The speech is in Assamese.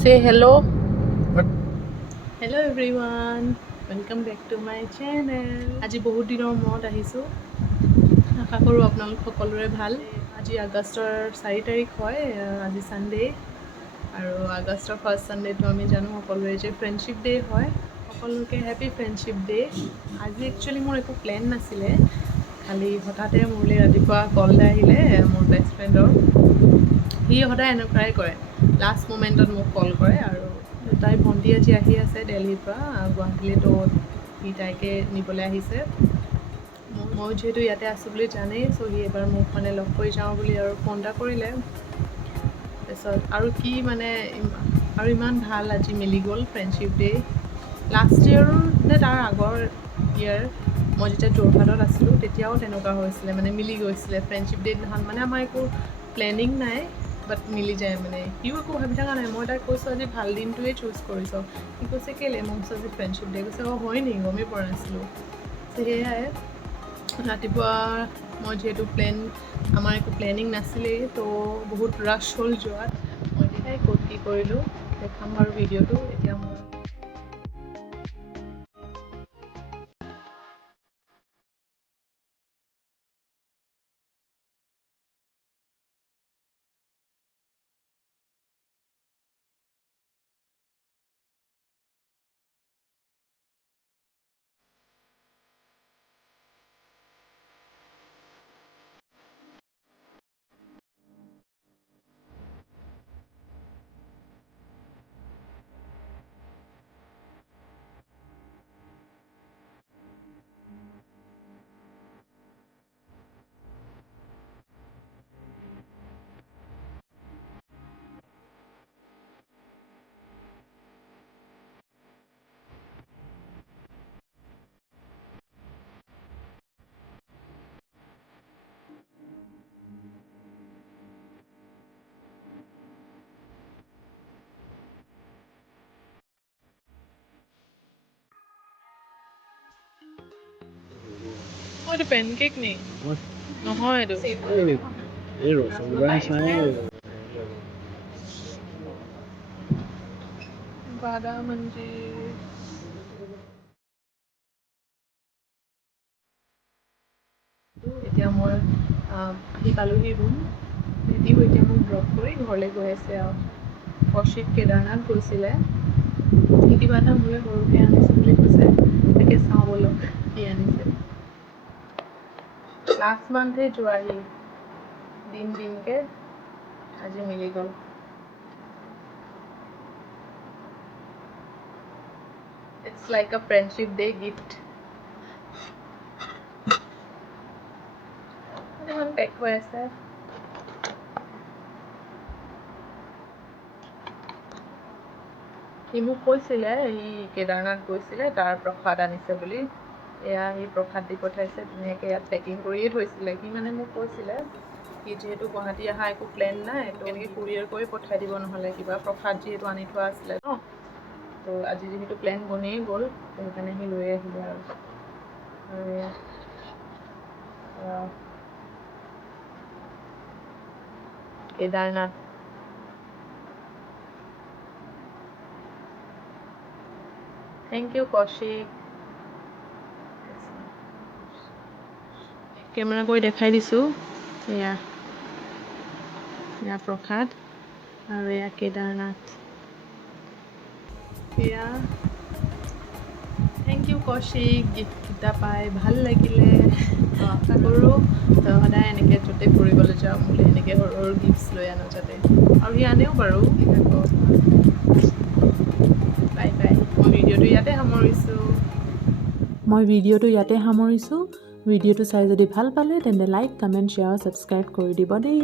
Say hello. What? Hello everyone. Welcome back to my channel. আজি বহুত দিনৰ মূৰত আহিছোঁ। আশা কৰোঁ আপোনালোক সকলোৰে ভাল। আজি আগষ্টৰ 4 তাৰিখ হয়, আজি ছানডে আৰু আগষ্টৰ ফাৰ্ষ্ট ছানডেটো আমি জানো সকলোৰে যে ফ্ৰেণ্ডশ্বিপ ডে হয়। সকলোকে হেপী ফ্ৰেণ্ডশ্বিপ ডে। আজি একচুৱেলি মোৰ একো প্লেন নাছিলে, খালি হঠাতে মোলৈ ৰাতিপুৱা কল এটা আহিলে মোৰ বেষ্ট ফ্ৰেণ্ডৰ। সি সদায় এনেকুৱাই কৰে, লাষ্ট মোমেণ্টত মোক কল কৰে আৰু তাই ভণ্টি আজি আহি আছে দিল্লীৰ পৰা গুৱাহাটীলৈ, তো সি তাইকে নিবলৈ আহিছে। মই যিহেতু ইয়াতে আছোঁ বুলি জানেই, চ' সি এবাৰ মোক মানে লগ কৰি যাওঁ বুলি আৰু ফোন এটা কৰিলে। তাৰপিছত আৰু কি মানে আৰু ইমান ভাল আজি মিলি গ'ল ফ্ৰেণ্ডশ্বিপ ডে। লাষ্ট ইয়েৰো নে তাৰ আগৰ ইয়েৰ মই যেতিয়া যোৰহাটত আছিলোঁ তেতিয়াও তেনেকুৱা হৈছিলে, মানে মিলি গৈছিলে ফ্ৰেণ্ডশ্বিপ ডে দিনাখন। মানে আমাৰ একো প্লেনিং নাই, বাট মিলি যায়। মানে সিও একো ভাবি থকা নাই, মই তাক কৈছোঁ আজি ভাল দিনটোৱে চুজ কৰিছ। সি কৈছে কেলে, মই কৈছোঁ আজি ফ্ৰেণ্ডশ্বিপ ডে। কৈছে অঁ হয় নেকি, গমেই পোৱা নাছিলোঁ। সেয়াই ৰাতিপুৱা মই যিহেতু আমাৰ একো প্লেনিং নাছিলেই, তো বহুত ৰাছ হ'ল যোৱাত। মই দেখাই ক'ত কি কৰিলোঁ দেখাম বাৰু ভিডিঅ'টো। এতিয়া মই এইটো পেনকেক নি? নহয় এইটো এই ৰসগোল্লাৰ নিচিনাই বাদাম মঞ্জিৰ। এতিয়া মই আহি পালোহি ৰুম। সিও এতিয়া মোক ড্ৰপ কৰি ঘৰলৈ গৈ আছে আৰু। কৌশিক কেদাৰনাথ গৈছিলে, সি কিবা এটা মোলৈ সৰুকৈ আনিছে বুলি কৈছে, তাকে চাওঁ ব'লক কি আনিছে। লাষ্ট মান্থে যোৱাহি, দিনকৈ আজি মিলি গ'ল। It's like a friendship day gift. এখন পেক হৈ আছে। সি মোক কৈছিলে সি কেদাৰনাথ গৈছিলে, তাৰ প্ৰসাদ আনিছে বুলি। এয়া সি প্ৰসাদ দি পঠাইছে, ধুনীয়াকৈ ইয়াত পেকিং কৰিয়ে থৈছিলে। সি মানে মোক কৈছিলে সি যিহেতু গুৱাহাটী অহা একো প্লেন নাই, তো এনেকৈ কুৰিয়াৰ কৰি পঠাই দিব, নহ'লে কিবা প্ৰসাদ যিহেতু আনি থোৱা আছিলে ন, তো আজি যিহেতু প্লেন বনেই গ'ল, সেইকাৰণে সি লৈ আহিলে আৰু Kedarnath. Thank you Kaushik. Camera কৰি দেখাই দিছোঁ, এয়া প্ৰসাদ আৰু এয়া কেদাৰনাথ। এয়া থেংক ইউ কৌশিক, গিফ্টকেইটা পাই ভাল লাগিলে। আশা কৰোঁ তই সদায় এনেকৈ য'তে ফুৰিবলৈ যাওঁ মোলৈ এনেকৈ সৰু সৰু গিফ্টছ লৈ আনো যাতে, আৰু সি আনেও বাৰু। Bye bye. মই ভিডিঅ'টো ইয়াতে সামৰিছোঁ। ভিডিঅ'টো চাই যদি ভাল পালে তেন্তে লাইক, কমেণ্ট, শ্বেয়াৰ, ছাবস্ক্ৰাইব কৰি দিব দেই।